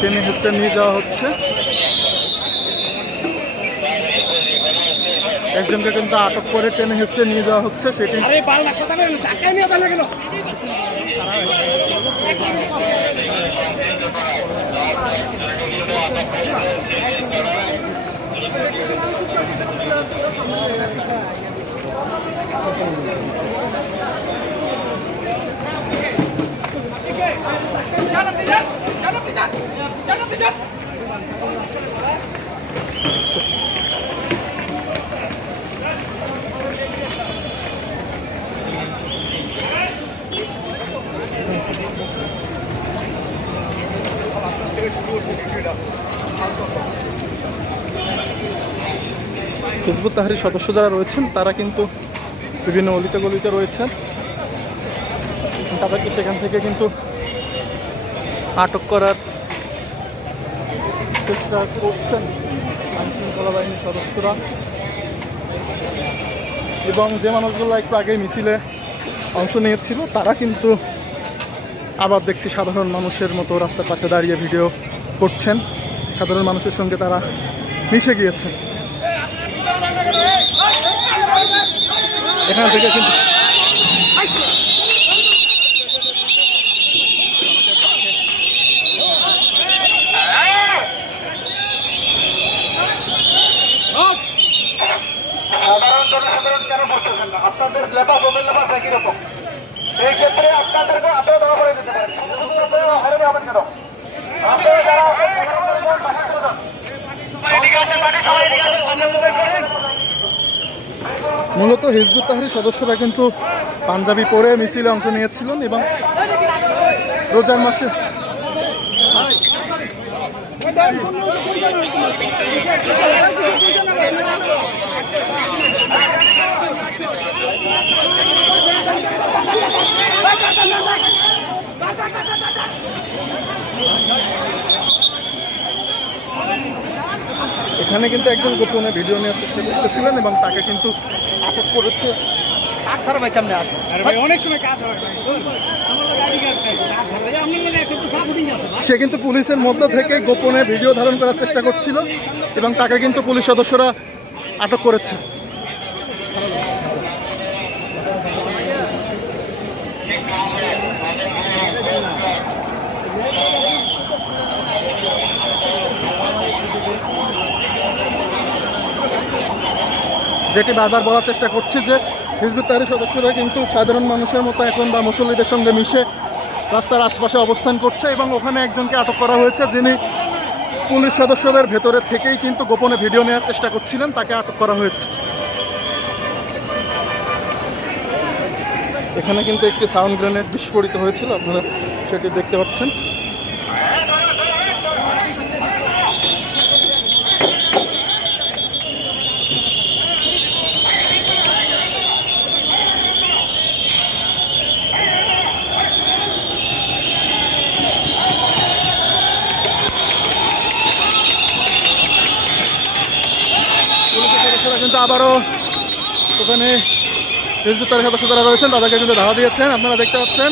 টেনে হেঁচড়ে নিয়ে যাওয়া হচ্ছে। একজনকে কিন্তু আটক করে টেনে হেঁচড়ে নিয়ে যাওয়া হচ্ছে, সেটি হিজবুত তাহরীর সদস্য যারা রয়েছেন তারা কিন্তু বিভিন্ন অলিতে গলিতে রয়েছেন, তাদেরকে সেখান থেকে কিন্তু আটক করার চেষ্টা করছেন আইনশৃঙ্খলা বাহিনীর সদস্যরা। এবং যে মানুষগুলো একটু আগে মিছিলে অংশ নিয়েছিল তারা কিন্তু আবার দেখছি সাধারণ মানুষের মতো রাস্তার পাশে দাঁড়িয়ে ভিডিও করছেন, সাধারণ মানুষের সঙ্গে তারা মিশে গিয়েছেন। এখান থেকে কিন্তু সাধারণ জনসাধারণ কেন বুঝতেছেন না? আপনাদের লেবাস ওদের লেবাস একই রকম। এই ক্ষেত্রে আপনাদেরকে আপনারা দেওয়া করে দিতে পারেন, শুধু আপনারা হয়রানি হবেন কেন? আপনারা যারা মূলত হিজবুত তাহরীর সদস্যরা কিন্তু পাঞ্জাবি পরে মিছিলে অংশ নিয়েছিলেন এবং রোজার মাসে এখানে কিন্তু একজন গোপনে ভিডিও নেওয়ার চেষ্টা করতেছিলেন এবং তাকে কিন্তু আটক করেছে। সে কিন্তু পুলিশের মধ্য থেকে গোপনে ভিডিও ধারণ করার চেষ্টা করছিল এবং তাকে কিন্তু পুলিশ সদস্যরা আটক করেছে। যেটি বারবার বলার চেষ্টা করছি যে হিজবুত তাহরীর সদস্যরা কিন্তু সাধারণ মানুষের মতো এখন বা মুসল্লিদের সঙ্গে মিশে রাস্তার আশপাশে অবস্থান করছে এবং ওখানে একজনকে আটক করা হয়েছে যিনি পুলিশ সদস্যদের ভেতরে থেকেই কিন্তু গোপনে ভিডিও নেওয়ার চেষ্টা করছিলেন, তাকে আটক করা হয়েছে। এখানে কিন্তু একটি সাউন্ড গ্রেনেড বিস্ফোরিত হয়েছিল, আপনারা সেটি দেখতে পাচ্ছেন। কিন্তু আবারও ওখানে হিজবুত তাহরীর সদস্য যারা রয়েছেন তাদেরকে কিন্তু ধাওয়া দিয়েছেন, আপনারা দেখতে পাচ্ছেন।